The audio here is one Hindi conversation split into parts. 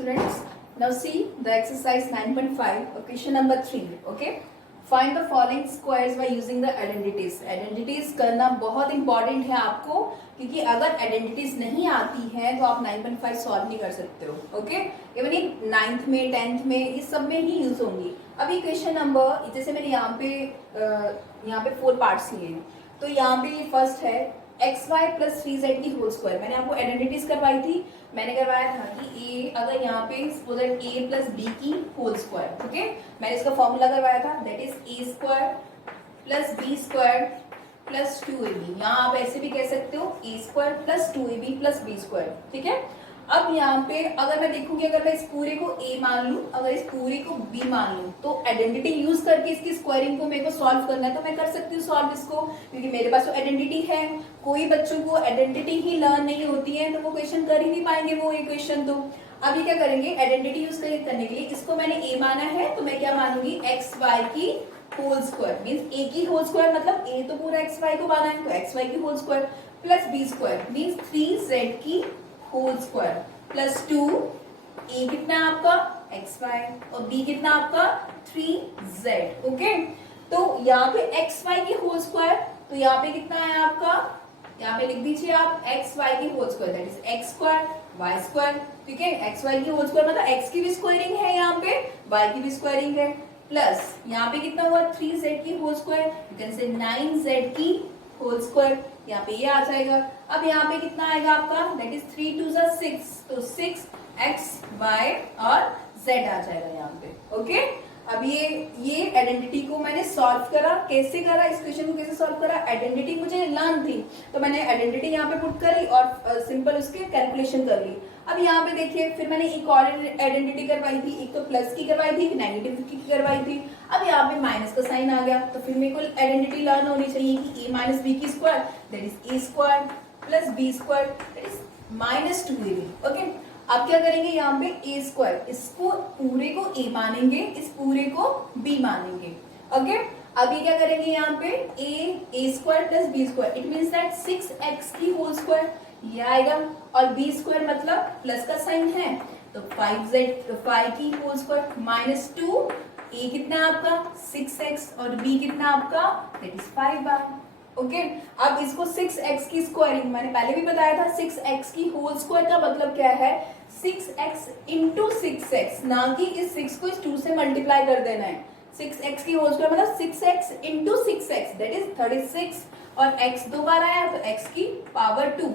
students. Now see the exercise 9.5 question number 3. Okay, find the following squares by using the identities. Identities करना बहुत इंपॉर्टेंट है आपको, क्योंकि अगर आइडेंटिटीज नहीं आती है तो आप 9.5 सॉल्व नहीं कर सकते हो. ओके, इवन ये 9th में 10th में इस सब में ही यूज होंगी. अभी क्वेश्चन नंबर, जैसे मैंने यहाँ पे 4 पार्ट्स लिए हैं, तो यहाँ पे फर्स्ट है xy प्लस 3z की होल स्क्वायर. मैंने आपको आइडेंटिटीज करवाई थी. मैंने करवाया था कि a अगर यहाँ पे सपोज a प्लस बी की होल स्क्वायर. ओके, मैंने इसका फॉर्मूला करवाया था, that is a square plus B square plus 2ab. यहाँ आप ऐसे भी कह सकते हो a square plus 2ab plus B square. ठीक है. अब यहाँ पे अगर मैं देखूंगी, अगर मैं इस पूरे को a मान लूं, अगर इस पूरे को b मान लूं, तो आइडेंटिटी यूज करके इसकी स्क्वायरिंग को मेरे को सॉल्व करना है, तो मैं कर सकती हूँ सॉल्व इसको, क्योंकि मेरे पास तो आइडेंटिटी है. कोई बच्चों को आइडेंटिटी ही लर्न नहीं होती है तो वो क्वेश्चन कर ही नहीं पाएंगे वो इक्वेशन. तो अभी क्या करेंगे, आइडेंटिटी यूज करने के लिए इसको मैंने a माना है, तो मैं क्या मानूंगी, एक्स वाई की होल स्क्वायर. मीन्स a की होल स्क्वायर मतलब a तो पूरा एक्स वाई को माना है, तो एक्स वाई की whole square plus B square means 3z की होल स्क्वायर प्लस 2. a कितना है आपका एक्स वाई और b कितना आपका 3z. ओके, तो यहाँ पे एक्स वाई की होल स्क्वायर, तो यहाँ पे कितना है आपका, यहाँ पे लिख दीजिए आप एक्स वाई की whole square, that is X square Y square. ठीक है, एक्स वाई की होल स्क्वायर मतलब एक्स की भी स्क्वायरिंग है, यहाँ पे वाई की भी स्क्वायरिंग है, प्लस यहाँ पे कितना हुआ 3z की whole square, you can say 9z की होल स्क्वायर. यहाँ पे ये आ जाएगा. अब यहाँ पे कितना आएगा आपका, दैट इज 3 2 6, तो 6x y और z आ जाएगा यहाँ पे. ओके, अब ये आइडेंटिटी को मैंने सॉल्व करा. कैसे करा, इस क्वेश्चन को कैसे सॉल्व करा, आइडेंटिटी मुझे लर्न थी तो मैंने आइडेंटिटी यहाँ पे पुट करी और सिंपल उसके कैलकुलेशन कर ली. अब यहाँ पे देखिए, फिर मैंने एक और आइडेंटिटी करवाई थी, एक तो प्लस की करवाई थी, एक नेगेटिव की करवाई थी. अब यहाँ पे माइनस का साइन आ गया, तो फिर मेरे को आइडेंटिटी लर्न होनी चाहिए कि a माइनस बी की square that is a square plus B square that is minus 2ab. Okay, अब क्या करेंगे, यहाँ पे a स्क्वायर, इसको पूरे को a मानेंगे, इस पूरे को b मानेंगे. ओके, अब ये क्या करेंगे, यहाँ पे a square plus B square, it means that 6x की होल स्क्वायर ये आएगा, और b स्क्वायर मतलब प्लस का साइन है, तो 5 की होल स्क्वायर माइनस 2. a कितना आपका 6x और b कितना आपका दैट इज 5y. ओके, अब इसको 6x की स्क्वायरिंग, मैंने पहले भी बताया था 6x की होल स्क्वायर का मतलब क्या है, 6x इंटू 6x, ना कि इस 6 को इस 2 से मल्टीप्लाई कर देना है. 6x की होल स्क्वायर मतलब 6x into 6x that is 36, और x 2 बार आया तो x की पावर 2,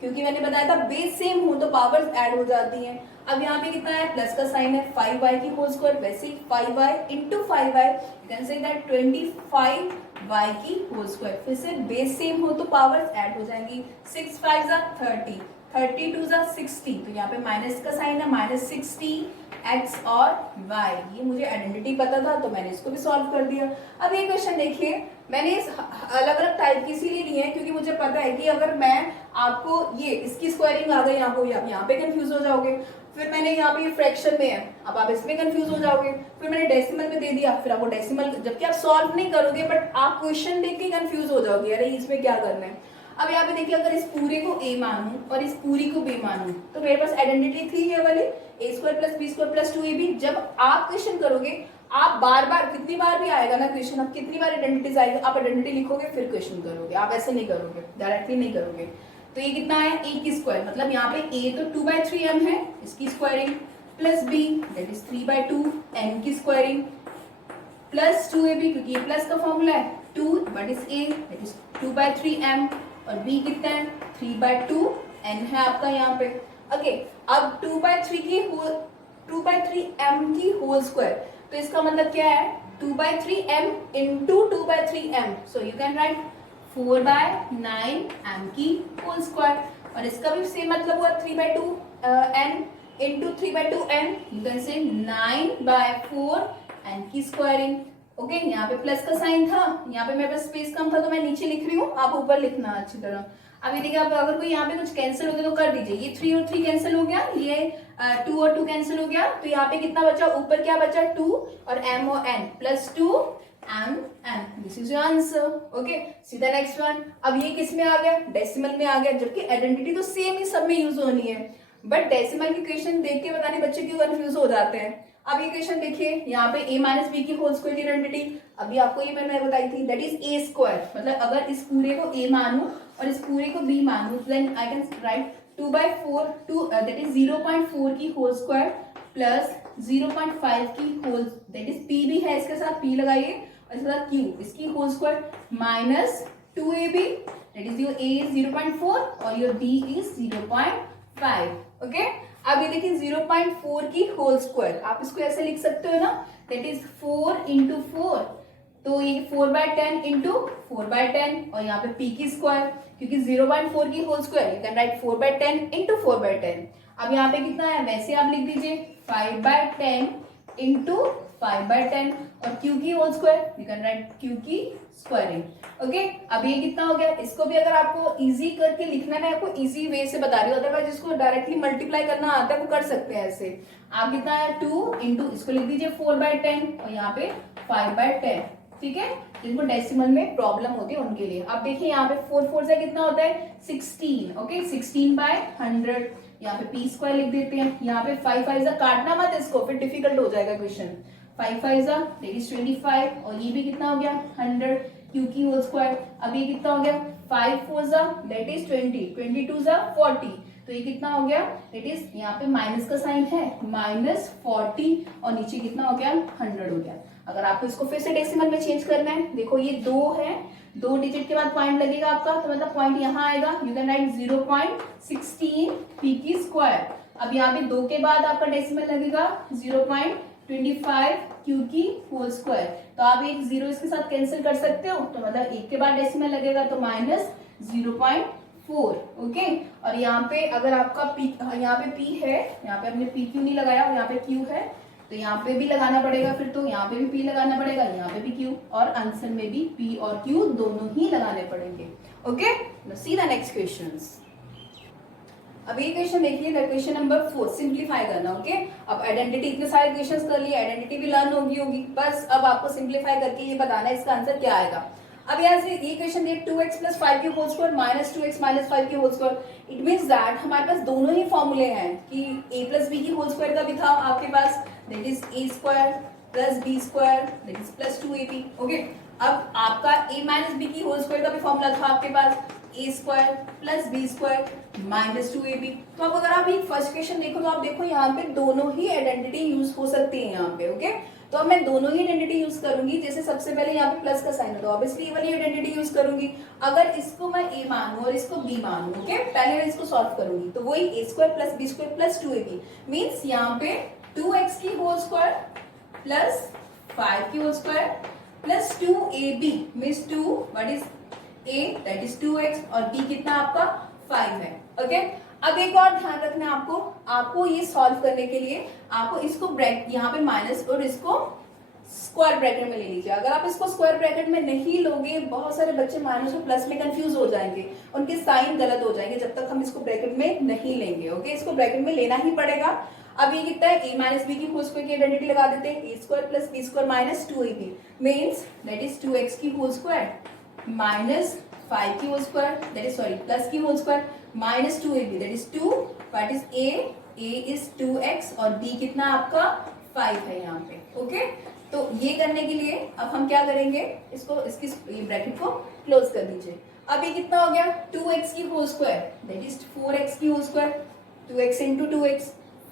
क्योंकि मैंने बताया था बेस सेम हो तो पावर्स ऐड हो जाती हैं. अब यहाँ पे कितना है, प्लस का साइन है, 5y की होल स्क्वायर, वैसे ही 5y into 5y, you can say that 25y की होल स्क्वायर. फिर से बेस सेम हो तो पावर्स ऐड हो जाएंगी. 6 5 जा 30, 30 2 जा 60, तो यहाँ पे माइनस का साइन है, माइनस 60 x और y. ये मुझे आइडेंटिटी पता था तो मैंने इसको भी सॉल्व कर दिया. अब ये क्वेश्चन देखिए, मैंने इस अलग अलग टाइप की इसीलिए ली है क्योंकि मुझे पता है कि अगर मैं आपको ये इसकी स्क्वायरिंग आ गई, आपको यहाँ पे कंफ्यूज हो जाओगे. फिर मैंने यहाँ पे ये फ्रैक्शन में है, अब आप इसमें कंफ्यूज हो जाओगे. फिर मैंने डेसिमल में दे दिया, फिर आपको डेसिमल, जबकि आप सॉल्व नहीं करोगे बट आप क्वेश्चन देख के कंफ्यूज हो जाओगे, अरे इसमें क्या करना है. अब यहाँ पे देखिए, अगर इस पूरे को a मानूं और इस पूरी को b मानूं, तो मेरे पास आइडेंटिटी थी ये वाली a square plus B square plus 2ab. जब आप क्वेश्चन करोगे, आप बार बार, कितनी बार भी आएगा ना क्वेश्चन, आप कितनी बार आइडेंटिटीज आएगा, आप आइडेंटिटी लिखोगे फिर क्वेश्चन करोगे, आप ऐसे नहीं करोगे, डायरेक्टली नहीं करोगे. तो ये कितना है, a की स्क्वायर मतलब यहाँ पे a तो 2/3m है, इसकी squaring, plus b that is 3/2 m की स्क्वायरिंग, प्लस 2ab क्योंकि ये प्लस का फॉर्मूला है, 2 but is a that is 2/3m, और b कितना है 3/2 n है आपका यहाँ पे. ओके, अब 2/3m की होल स्क्वायर, तो इसका मतलब क्या है, 2/3m into 2/3m, so you can right 4/9m की होल स्क्वायर. और इसका भी सेम मतलब हुआ 3/2n into 3/2n, you can say 9/4n की स्क्वायरिंग. ओके, यहाँ पे प्लस का साइन था, यहाँ पे मेरे पास स्पेस कम था तो मैं नीचे लिख रही हूँ, आप ऊपर लिखना अच्छी तरह. अब ये देखिए, आप अगर कोई यहाँ पे कुछ कैंसिल हो गया तो कर दीजिए. ये 3 और 3 कैंसिल हो गया, ये 2 और 2 कैंसिल हो गया, तो यहाँ पे कितना बचा, ऊपर क्या बचा 2 और m और n plus 2 m n. This is your answer. Okay, सीधा नेक्स्ट वन. अब ये किस में आ गया, डेसिमल में आ गया, जबकि आइडेंटिटी तो सेम ही सब में यूज होनी है. बट डेसिमल की क्वेश्चन देख के पता नहीं बच्चे क्यों कंफ्यूज हो जाते हैं। अब ये क्वेश्चन देखिए, यहाँ पे a माइनस बी की होल स्क्वायर की आइडेंटिटी अभी आपको ये मैंने बताई थी, दैट इज a स्क्वायर। मतलब अगर इस पूरे को a मानूं और इस पूरे को b मानूं, then I can write 2/4 that is 0.4 की होल स्क्वायर प्लस 0.5 की होल, दैट इज p भी है इसके साथ, p लगाइए और इसके साथ q, इसकी whole square minus 2ab, that is your a is 0.4 और योर b इज 0.5। ओके, अब ये देखिए 0.4 की होल स्क्वायर, आप इसको ऐसे लिख सकते हो ना, दैट इज 4 इंटू 4, तो ये 4/10 इंटू 4/10 और यहाँ पे p की स्क्वायर, क्योंकि 0.4 की whole square you can write 4/10 into 4/10। अब यहाँ पे कितना है, वैसे आप लिख दीजिए 5/10 इंटू 5/10 और q की whole square you can write q की स्क्वायरिंग। ओके, अब ये कितना हो गया, इसको भी अगर आपको इजी करके लिखना है, मैं आपको इजी वे से बता रही हूँ, अदरवाइज इसको डायरेक्टली मल्टीप्लाई करना आता है वो कर सकते हैं ऐसे। आप कितना है 2 इंटू, इसको लिख दीजिए 4/10 और यहाँ पे 5/10, ठीक है। जिनको डेसिमल में प्रॉब्लम होती है उनके लिए। अब देखिए यहाँ पे 4 से कितना होता है 16, ओके 16/100, यहाँ पे p स्क्वायर लिख देते हैं। यहाँ पे 5 काटना मत इसको, फिर डिफिकल्ट हो जाएगा क्वेश्चन। 5 दैट इज 25 और ये भी कितना हो गया 100 q की होल स्क्वायर। अब ये कितना हो गया 5 दैट इज 20, 22 40, तो ये कितना हो गया, दैट इज यहाँ पे माइनस का साइन है, -40 और नीचे कितना हो गया 100 हो गया। अगर आपको इसको फिर से डेसिमल में चेंज करना है, देखो ये 2 है, 2 डिजिट के बाद पॉइंट लगेगा आपका, तो मतलब पॉइंट यहाँ आएगा, यू कैन राइट 0.16 p की स्क्वायर। अब यहाँ पे 2 के बाद आपका डेसिमल लगेगा 0.25 q की होल स्क्वायर, तो आप एक 0 इसके साथ कैंसिल कर सकते हो, तो मतलब 1 के बाद डेसिमल लगेगा तो -0.4। ओके, और यहाँ पे अगर आपका p, यहाँ पे p है, यहाँ पे हमने p q नहीं लगाया और यहाँ पे q है, तो यहाँ पे भी लगाना पड़ेगा, फिर तो यहाँ पे भी p लगाना पड़ेगा, यहाँ पे भी q, और आंसर में भी p और q दोनों ही लगाने पड़ेंगे। Okay, see the next questions. अब ये क्वेश्चन देखिए, क्वेश्चन नंबर 4, सिंप्लीफाई करना। ओके, अब आइडेंटिटी इतने सारे क्वेश्चंस कर लिए, आइडेंटिटी भी लर्न होगी, बस अब आपको सिंप्लीफाई करके ये बताना है इसका आंसर क्या आएगा। अब यहाँ से ये क्वेश्चन दिया 2x + 5 की होल स्क्वायर माइनस 2x - 5 की whole square, it means that हमारे पास दोनों ही फॉर्मूले हैं कि a + b की होल स्क्वायर का भी था आपके पास, that is a² + b² that is +2ab। Okay, अब आपका a - b की होल स्क्वायर का भी फॉर्मूला था आपके पास, a² + b² -2ab। तो अब अगर आप ये फर्स्ट क्वेश्चन देखो तो आप देखो यहाँ पे दोनों ही आइडेंटिटी यूज हो सकती है यहाँ पे। ओके, तो अब मैं दोनों ही आइडेंटिटी यूज करूंगी। जैसे सबसे पहले यहाँ पे प्लस का साइन है तो ऑब्वियसली ये वाली आइडेंटिटी यूज करूंगी। अगर इसको मैं a मानूं और इसको b मानूं, ओके, पहले मैं इसको सॉल्व करूंगी, तो वही a² + b² + 2ab मीन्स यहाँ पे 2x की होल स्क्वायर प्लस 5 की whole square plus 2ab means 2 what is a that is 2x और b कितना आपका 5 है। ओके, अब एक और ध्यान रखना है आपको ये सॉल्व करने के लिए आपको इसको ब्रैकेट यहाँ पे माइनस और इसको स्क्वायर ब्रैकेट में ले लीजिए। अगर आप इसको स्क्वायर ब्रैकेट में नहीं लोगे, बहुत सारे बच्चे माइनस और प्लस में कंफ्यूज हो जाएंगे, उनके साइन गलत हो जाएंगे जब तक हम इसको ब्रैकेट में नहीं लेंगे। ओके, इसको ब्रैकेट में लेना ही पड़ेगा। अब ये कितना है a - b की होल स्क्वायर की आइडेंटिटी लगा देते हैं, a² + b² - 2ab means that is 2x की होल स्क्वायर माइनस 5 की whole square that is sorry plus की whole square minus 2ab that is 2 what is a is 2x और b कितना आपका 5 है यहाँ पे। ओके, तो ये करने के लिए अब हम क्या करेंगे, इसको इसकी ये ब्रैकेट को क्लोज कर दीजिए। अब ये कितना हो गया 2x की whole square that is 4x की whole square 2x into 2x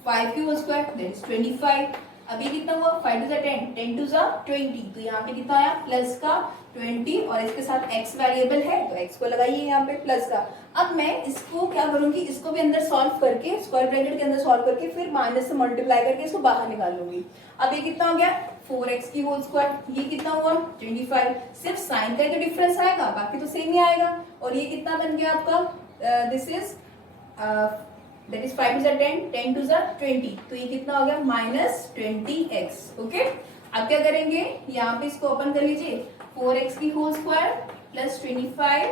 5 की होल स्क्वायर दैट इज 25। अब ये कितना हुआ 5 × 10 10 × 20, तो यहाँ पे कितना आया प्लस का 20 और इसके साथ x वेरिएबल है तो x को लगाइए यहाँ पे प्लस का। अब मैं इसको क्या करूंगी, इसको भी अंदर सॉल्व करके स्क्वायर ब्रैकेट के अंदर सॉल्व करके फिर माइनस से मल्टीप्लाई करके इसको बाहर निकाल लूंगी। अब ये कितना हो गया 4x की होल स्क्वायर, ये कितना हुआ 25, सिर्फ साइन का तो डिफरेंस आएगा, बाकी तो सेम ही आएगा। और ये कितना बन गया आपका दिस इज दैट इज 5 × 10 10 × 20, तो ये कितना हो गया -20x। ओके, अब क्या करेंगे यहाँ पे इसको ओपन कर लीजिए 4x की whole square plus 25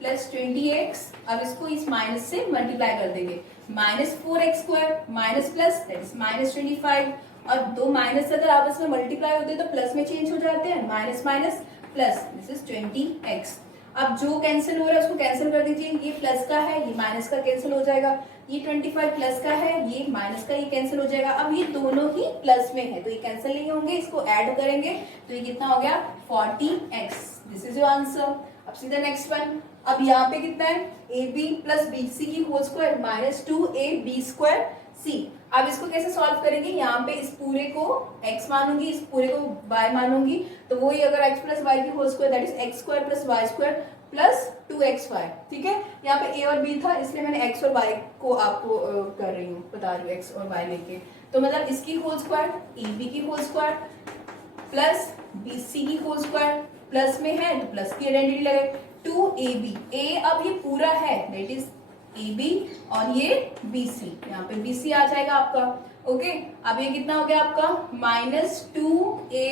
plus 20x। अब इसको इस माइनस से मल्टीप्लाई कर देंगे -4x² minus plus that is -25 और दो माइनस अगर आपस में मल्टीप्लाई होते हैं तो प्लस में चेंज हो जाते हैं, minus minus plus this is 20x। अब जो कैंसिल हो रहा है उसको कैंसिल कर दीजिए, ये प्लस का है ये माइनस का कैंसिल हो जाएगा, ये 25 प्लस का है, ये माइनस का, ये कैंसिल हो जाएगा। अब ये दोनों ही प्लस में है तो ये कैंसिल नहीं होंगे, इसको ऐड करेंगे तो ये कितना हो गया 40x। This is your answer. अब सीधा नेक्स्ट वन। अब यहाँ पे कितना है A B plus B C की whole square minus 2ab square C. अब इसको कैसे सॉल्व करेंगे, यहाँ पे इस पूरे को x मानूंगी, इस पूरे को y मानूंगी, तो वही अगर x प्लस वाई की whole square that is X square plus Y square plus 2xy। ठीक है, यहाँ पे a और b था इसलिए मैंने x और y को आपको कर रही हूँ, बता रही हूँ x और y लेके। तो मतलब इसकी होल स्क्वायर ए बी की whole square plus B C की होल स्क्वायर, प्लस में है तो प्लस की आइडेंटिटी लगे 2ab। a अब ये पूरा है दैट इज AB और ये BC, यहाँ पे BC आ जाएगा आपका। ओके, अब ये कितना हो गया आपका -2a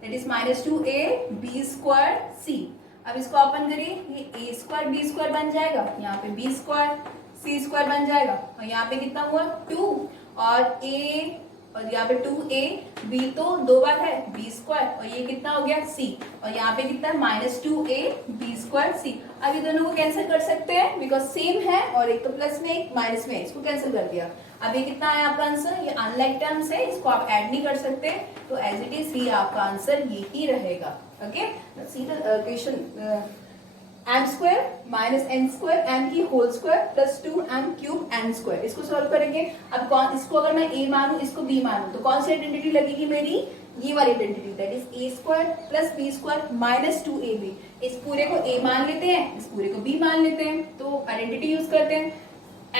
that is -2ab square C। अब इसको अपन करिए, ये a स्क्वायर b स्क्वायर बन जाएगा, यहाँ पे b स्क्वायर c स्क्वायर बन जाएगा, और यहाँ पे कितना हुआ 2 और a और यहाँ पे 2ab तो 2 बार है b स्क्वायर, और ये कितना हो गया c, और यहाँ पे कितना है -2ab स्क्वायर c। अब ये दोनों को कैंसिल कर सकते हैं बिकॉज सेम है, और एक तो प्लस में एक माइनस में, इसको कैंसिल कर दिया। अब ये कितना है आपका आंसर, ये अनलाइक टर्म्स है, इसको आप ऐड नहीं कर सकते, तो एज इट इज ही आपका आंसर ये ही रहेगा। Okay, see the question. m square minus n square m की whole square plus 2m cube n square, इसको सॉल्व करेंगे। अब कौन, इसको अगर मैं a मानूं इसको b मानूं तो कौन सी आइडेंटिटी लगेगी मेरी, ये वाली identity that is a square plus b square minus 2ab। इस पूरे को a मान लेते हैं, इस पूरे को b मान लेते हैं, तो आइडेंटिटी यूज करते हैं।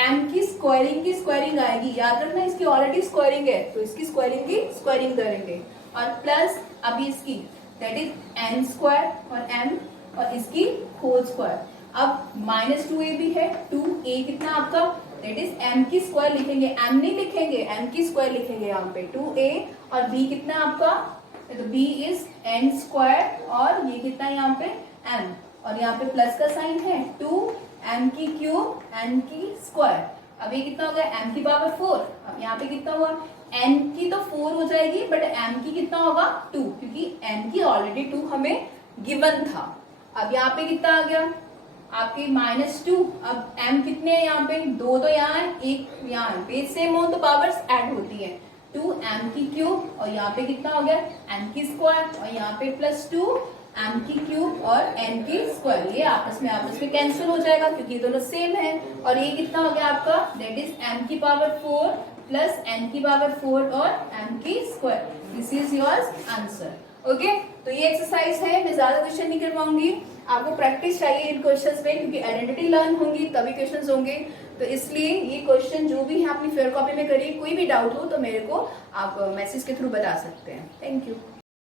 m की स्क्वायरिंग आएगी, याद रखना इसकी ऑलरेडी स्क्वायरिंग है तो इसकी स्क्वायरिंग की स्क्वायरिंग करेंगे, और प्लस अभी इसकी दैट इज n स्क्वायर और m और इसकी होल स्क्वायर। अब -2ab है, 2a कितना आपका दैट इज m की स्क्वायर लिखेंगे, m नहीं लिखेंगे, m की स्क्वायर लिखेंगे यहाँ पे 2a, और b कितना आपका, तो b इज n स्क्वायर और ये कितना यहाँ पे m, और यहाँ पे प्लस का साइन है 2m की क्यूब n की स्क्वायर। अब ये कितना हो गया m की पावर 4। अब यहाँ पे कितना हुआ n की तो 4 हो जाएगी बट m की कितना होगा 2, क्योंकि m की ऑलरेडी 2 हमें गिवन था। अब यहाँ पे कितना आ गया आपके -2। अब m कितने हैं यहाँ पे, 2 तो यहाँ है, 1 यहाँ है, बेस सेम हो तो पावर्स ऐड होती है, 2m की क्यूब और यहाँ पे कितना हो गया m की स्क्वायर, और यहाँ पे +2m की क्यूब और n की स्क्वायर, ये आपस में कैंसिल हो जाएगा क्योंकि दोनों सेम है। और ये कितना हो गया आपका दैट इज m की पावर 4 प्लस n की पावर 4 और m की square. This is your answer. Okay, तो ये एक्सरसाइज है, मैं ज्यादा क्वेश्चन नहीं करवाऊंगी, आपको प्रैक्टिस चाहिए इन क्वेश्चंस में, क्योंकि आइडेंटिटी लर्न होंगी तभी क्वेश्चंस होंगे, तो इसलिए ये क्वेश्चन जो भी है अपनी फेयर कॉपी में करिए। कोई भी डाउट हो तो मेरे को आप मैसेज के थ्रू बता सकते हैं। Thank you.